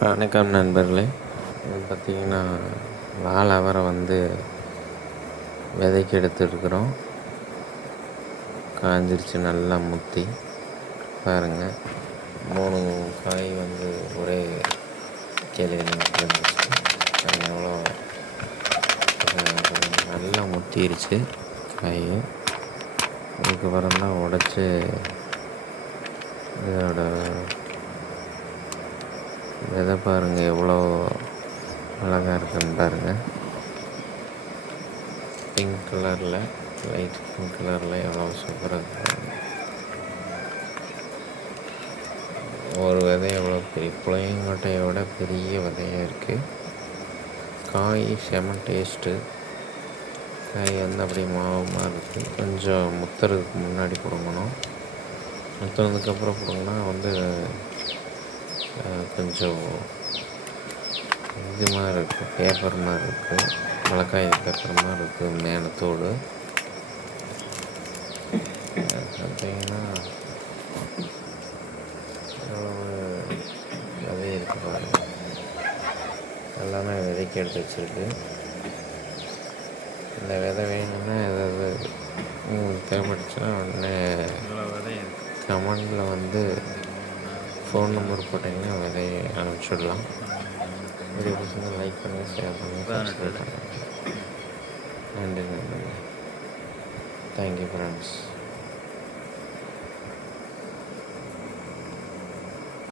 வணக்கம் நண்பர்களே. இது பார்த்திங்கன்னா வாழை அவரை விதைக்கு எடுத்துருக்குறோம். காஞ்சிருச்சு, நல்லா முத்தி பாருங்கள். 3 காய் ஒரே கேள்வி இருந்துச்சு. எவ்வளோ நல்லா முத்திருச்சு காய். அதுக்கப்புறம் தான் உடச்சி இதோட விதை பாருங்கள், எவ்வளோ அழகாக இருக்குன்னு பாருங்கள். பிங்க் கலரில், லைட் பிங்க் கலரில் எவ்வளோ சூப்பராக இருக்குது. ஒரு விதை எவ்வளோ பெரிய புளியங்கொட்டையோட பெரிய விதையாக இருக்குது. காய் செம டேஸ்ட்டு. காய் அப்படியே மாவுமாக இருக்குது. கொஞ்சம் முத்துறதுக்கு முன்னாடி பிடுங்கணும். முத்துனதுக்கப்புறம் பிடுங்கினா கொஞ்சம் இது மாதிரி இருக்குது, பேப்பர் மாதிரி இருக்குது, மிளகாய் பேப்பர் மாதிரி இருக்குது மேலே தோடு. பார்த்தீங்கன்னா விதை இருக்குது பாருங்கள். எல்லாமே விதைக்கு எடுத்து வச்சுருக்கு. இந்த விதை வேணும்னா ஏதாவது உங்களுக்கு தேவைப்பட்டுச்சுன்னா உடனே கமெண்டில் ஃபோன் நம்பர் போட்டிங்கன்னா விதையை அனுப்பிச்சிடலாம். வீடியோ பிடிச்சிருந்தா லைக் பண்ணுங்கள், ஷேர் பண்ணுங்கள், சப்ஸ்கிரைப் பண்ணுங்கள். நன்றி நண்பர்களே. Thank you friends.